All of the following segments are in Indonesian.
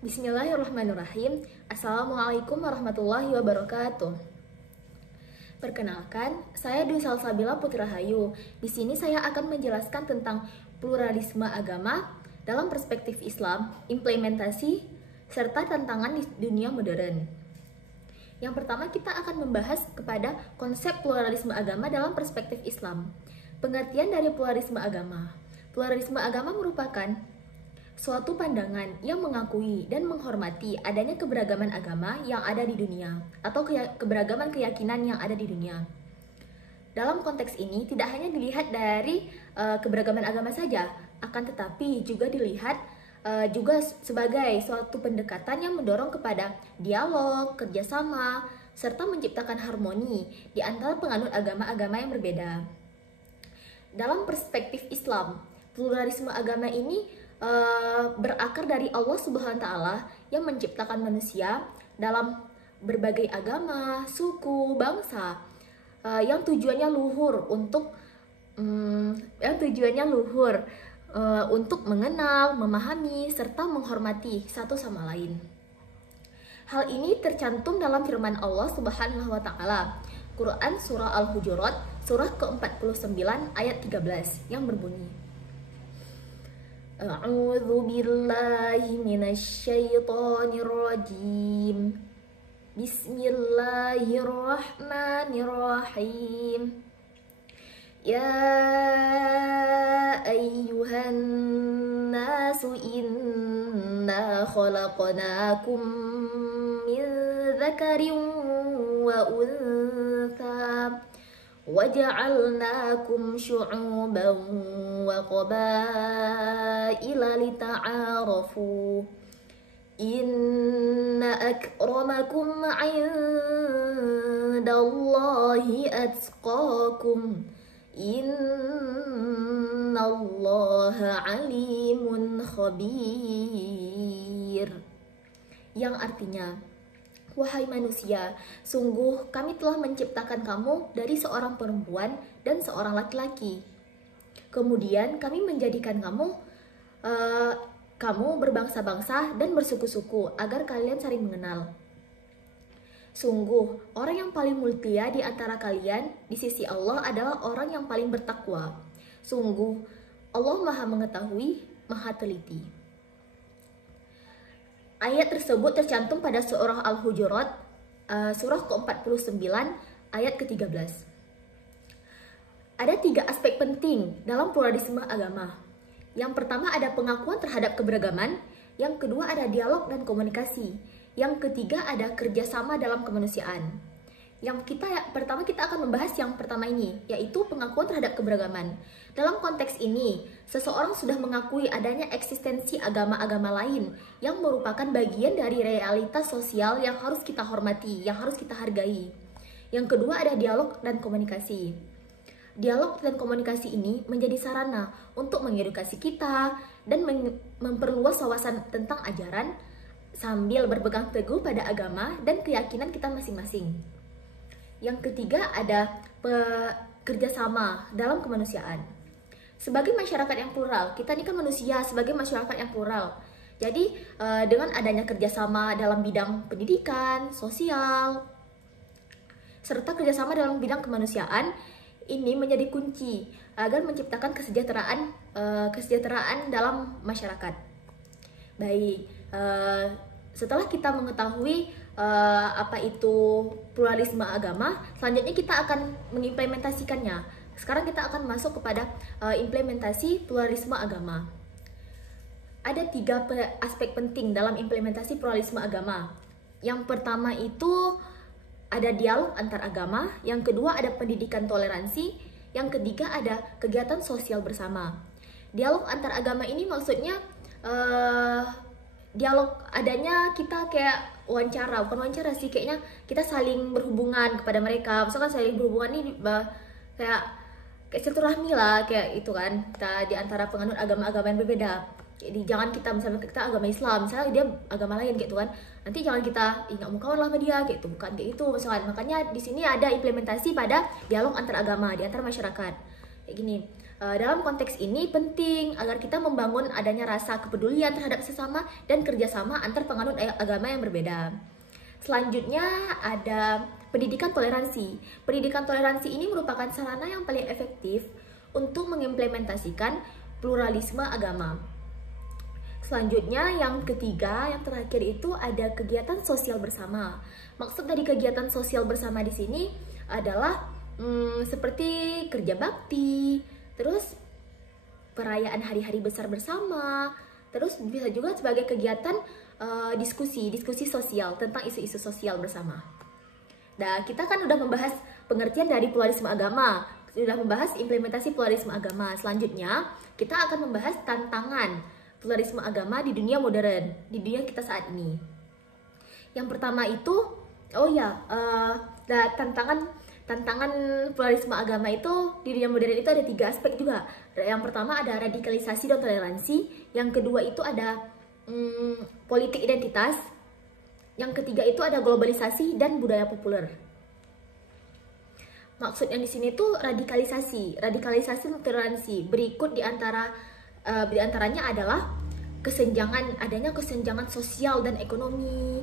Bismillahirrahmanirrahim. Assalamualaikum warahmatullahi wabarakatuh. Perkenalkan, saya Dwi Salsabila Putri Rahayu. Di sini saya akan menjelaskan tentang pluralisme agama dalam perspektif Islam, implementasi, serta tantangan di dunia modern. Yang pertama, kita akan membahas kepada konsep pluralisme agama dalam perspektif Islam. Pengertian dari pluralisme agama. Pluralisme agama merupakan suatu pandangan yang mengakui dan menghormati adanya keberagaman agama yang ada di dunia atau keberagaman keyakinan yang ada di dunia. Dalam konteks ini tidak hanya dilihat dari keberagaman agama saja, akan tetapi juga dilihat juga sebagai suatu pendekatan yang mendorong kepada dialog, kerjasama, serta menciptakan harmoni di antara penganut agama-agama yang berbeda. Dalam perspektif Islam, pluralisme agama ini berakar dari Allah Subhanahu wa Ta'ala yang menciptakan manusia dalam berbagai agama, suku, bangsa yang tujuannya luhur untuk mengenal, memahami, serta menghormati satu sama lain. Hal ini tercantum dalam firman Allah Subhanahu wa Ta'ala, Quran Surah Al-Hujurat, surah ke-49 ayat 13 yang berbunyi, A'udzu billahi minasyaitonir rajim. Bismillahirrahmanirrahim. Ya ayyuhan nasu inna khalaqnakum min dzakarin wa untha وَجَعَلْنَاكُمْ شُعُوبًا وَقَبَائِلَ لِتَعَارَفُوا إِنَّ أَكْرَمَكُمْ عِندَ اللَّهِ أَتْقَاكُمْ إِنَّ اللَّهَ عَلِيمٌ خَبِيرٌ, yang artinya, wahai manusia, sungguh kami telah menciptakan kamu dari seorang perempuan dan seorang laki-laki. Kemudian kami menjadikan kamu berbangsa-bangsa dan bersuku-suku agar kalian saling mengenal. Sungguh, orang yang paling mulia di antara kalian di sisi Allah adalah orang yang paling bertakwa. Sungguh, Allah Maha Mengetahui, Maha Teliti. Ayat tersebut tercantum pada surah Al-Hujurat, surah ke-49, ayat ke-13. Ada 3 aspek penting dalam pluralisme agama. Yang pertama ada pengakuan terhadap keberagaman, yang kedua ada dialog dan komunikasi, yang ketiga ada kerjasama dalam kemanusiaan. Pertama kita akan membahas yang pertama ini, yaitu pengakuan terhadap keberagaman. Dalam konteks ini, seseorang sudah mengakui adanya eksistensi agama-agama lain yang merupakan bagian dari realitas sosial yang harus kita hormati, yang harus kita hargai. Yang kedua ada dialog dan komunikasi. Dialog dan komunikasi ini menjadi sarana untuk mengedukasi kita dan memperluas wawasan tentang ajaran sambil berpegang teguh pada agama dan keyakinan kita masing-masing. Yang ketiga ada kerjasama dalam kemanusiaan. Sebagai masyarakat yang plural, kita ini kan manusia sebagai masyarakat yang plural. Jadi dengan adanya kerjasama dalam bidang pendidikan, sosial, serta kerjasama dalam bidang kemanusiaan, ini menjadi kunci agar menciptakan kesejahteraan dalam masyarakat. Baik, setelah kita mengetahui apa itu pluralisme agama, selanjutnya kita akan mengimplementasikannya. Sekarang kita akan masuk kepada implementasi pluralisme agama. Ada 3 aspek penting dalam implementasi pluralisme agama. Yang pertama itu ada dialog antar agama, yang kedua ada pendidikan toleransi, yang ketiga ada kegiatan sosial bersama. Dialog antar agama ini maksudnya dialog adanya kita kayak bukan wawancara sih, kayaknya kita saling berhubungan kepada mereka. Misalkan saling berhubungan ini kayak silaturahmi lah, kayak itu kan, kita di antara penganut agama-agama yang berbeda. Jadi jangan kita, misalnya kita agama Islam, misalnya dia agama lain gitu kan, nanti jangan kita nggak mau kawan lah sama dia gitu, bukan kayak itu misalkan. Makanya di sini ada implementasi pada dialog antar agama di antar masyarakat kayak gini. Dalam konteks ini penting agar kita membangun adanya rasa kepedulian terhadap sesama dan kerjasama antar penganut agama yang berbeda. Selanjutnya ada pendidikan toleransi. Pendidikan toleransi ini merupakan sarana yang paling efektif untuk mengimplementasikan pluralisme agama. Selanjutnya yang ketiga, yang terakhir itu ada kegiatan sosial bersama. Maksud dari kegiatan sosial bersama di sini adalah seperti kerja bakti, terus perayaan hari-hari besar bersama, terus bisa juga sebagai kegiatan diskusi sosial tentang isu-isu sosial bersama. Nah, kita kan udah membahas pengertian dari pluralisme agama, sudah membahas implementasi pluralisme agama. Selanjutnya, kita akan membahas tantangan pluralisme agama di dunia modern, di dunia kita saat ini. Yang pertama itu, tantangan pluralisme agama itu di dunia modern itu ada 3 aspek juga. Yang pertama ada radikalisasi dan toleransi. Yang kedua itu ada politik identitas. Yang ketiga itu ada globalisasi dan budaya populer. Maksudnya di sini tuh radikalisasi dan toleransi. Berikut diantaranya adalah adanya kesenjangan sosial dan ekonomi.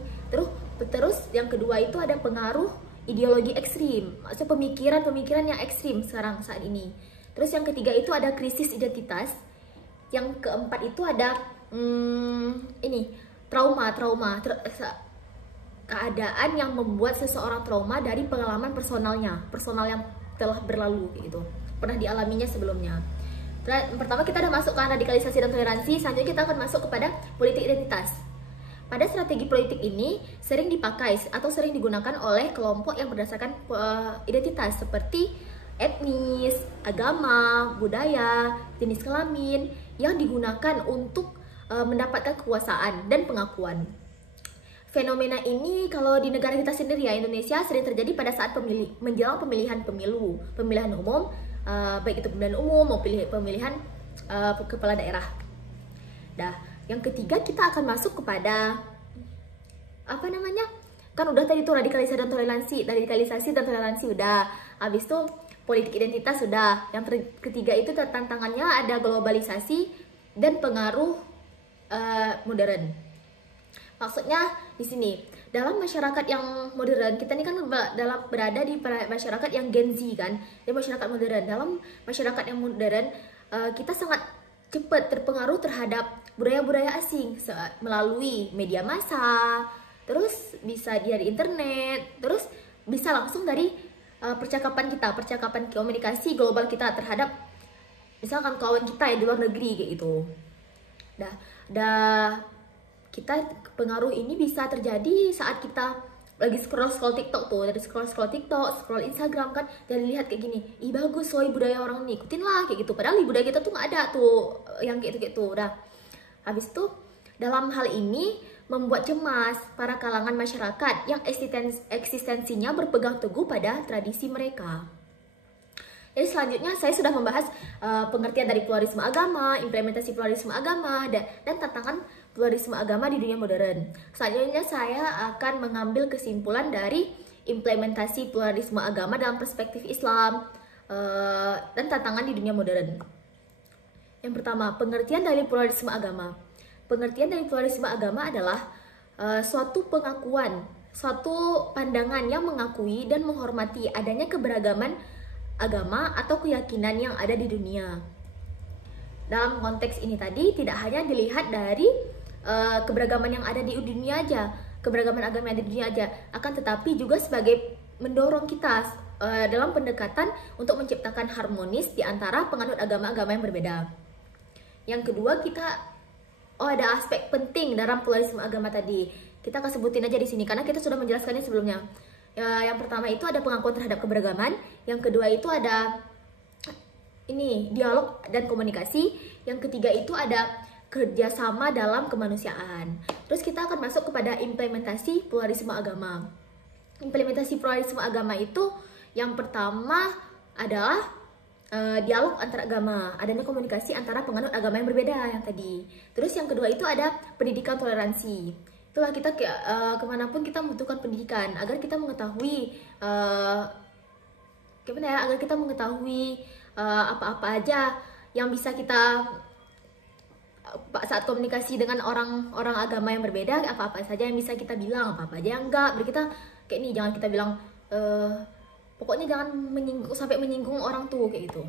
Terus yang kedua itu ada pengaruh ideologi ekstrim, maksudnya pemikiran yang ekstrim sekarang saat ini. Terus yang ketiga itu ada krisis identitas. Yang keempat itu ada keadaan yang membuat seseorang trauma dari pengalaman personal yang telah berlalu gitu, pernah dialaminya sebelumnya. Pertama kita udah masuk ke radikalisasi dan toleransi, selanjutnya kita akan masuk kepada politik identitas. Pada strategi politik ini sering dipakai atau sering digunakan oleh kelompok yang berdasarkan identitas seperti etnis, agama, budaya, jenis kelamin yang digunakan untuk mendapatkan kekuasaan dan pengakuan. Fenomena ini kalau di negara kita sendiri ya, Indonesia, sering terjadi pada saat menjelang pemilihan umum, baik itu pemilihan umum maupun pemilihan kepala daerah. Nah, yang ketiga kita akan masuk kepada kan udah tadi tuh radikalisasi dan toleransi udah. Habis itu politik identitas sudah. Yang ketiga itu tantangannya ada globalisasi dan pengaruh modern. Maksudnya di sini dalam masyarakat yang modern, kita ini kan berada di masyarakat yang Gen Z kan, di masyarakat modern. Dalam masyarakat yang modern kita sangat cepat terpengaruh terhadap budaya-budaya asing melalui media massa, terus bisa dari internet, terus bisa langsung dari percakapan komunikasi global kita terhadap misalkan kawan kita yang di luar negeri kayak gitu. Kita pengaruh ini bisa terjadi saat kita lagi scroll TikTok tuh, dari scroll TikTok, scroll Instagram kan, dan lihat kayak gini, ih bagus soy budaya orang nih, ikutin lah kayak gitu. Padahal di budaya kita tuh nggak ada tuh yang kayak gitu. Habis itu dalam hal ini membuat cemas para kalangan masyarakat yang eksistensinya berpegang teguh pada tradisi mereka. Jadi selanjutnya saya sudah membahas pengertian dari pluralisme agama, implementasi pluralisme agama, dan tantangan pluralisme agama di dunia modern. Selanjutnya saya akan mengambil kesimpulan dari implementasi pluralisme agama dalam perspektif Islam dan tantangan di dunia modern. Yang pertama, pengertian dari pluralisme agama. Pengertian dari pluralisme agama adalah suatu pengakuan, suatu pandangan yang mengakui dan menghormati adanya keberagaman agama atau keyakinan yang ada di dunia. Dalam konteks ini tadi tidak hanya dilihat dari keberagaman yang ada di dunia aja, keberagaman agama yang ada di dunia aja, akan tetapi juga sebagai mendorong kita dalam pendekatan untuk menciptakan harmonis di antara penganut agama-agama yang berbeda. Yang kedua ada aspek penting dalam pluralisme agama tadi. Kita akan sebutin aja di sini karena kita sudah menjelaskannya sebelumnya. Yang pertama itu ada pengakuan terhadap keberagaman, yang kedua itu ada dialog dan komunikasi, yang ketiga itu ada kerjasama dalam kemanusiaan. Terus kita akan masuk kepada implementasi pluralisme agama. Implementasi pluralisme agama itu yang pertama adalah dialog antar agama, adanya komunikasi antara penganut agama yang berbeda yang tadi. Terus yang kedua itu ada pendidikan toleransi. Itulah kita kemanapun kita membutuhkan pendidikan agar kita mengetahui apa-apa aja yang bisa kita saat komunikasi dengan orang agama yang berbeda, apa-apa saja yang bisa kita bilang, apa-apa aja yang enggak. Berarti kita kayak nih, jangan kita bilang pokoknya jangan sampai menyinggung orang tuh kayak gitu.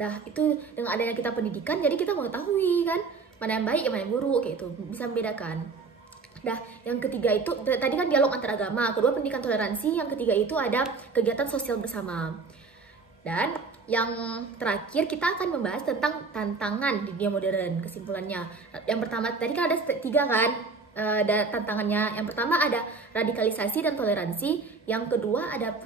Nah, itu dengan adanya kita pendidikan, jadi kita mengetahui kan mana yang baik, mana yang buruk kayak itu, bisa membedakan. Nah, yang ketiga itu tadi kan dialog antar agama, kedua pendidikan toleransi, yang ketiga itu ada kegiatan sosial bersama. Dan yang terakhir kita akan membahas tentang tantangan di dunia modern, kesimpulannya. Yang pertama tadi kan ada tiga kan, ada tantangannya. Yang pertama ada radikalisasi dan toleransi, yang kedua ada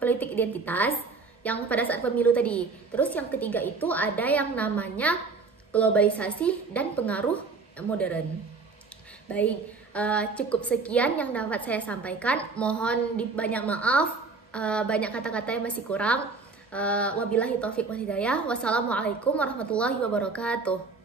politik identitas yang pada saat pemilu tadi. Terus yang ketiga itu ada yang namanya globalisasi dan pengaruh modern. Baik, cukup sekian yang dapat saya sampaikan. Mohon banyak maaf, banyak kata-kata yang masih kurang. Wabillahi taufiq wal hidayah. Wassalamualaikum warahmatullahi wabarakatuh.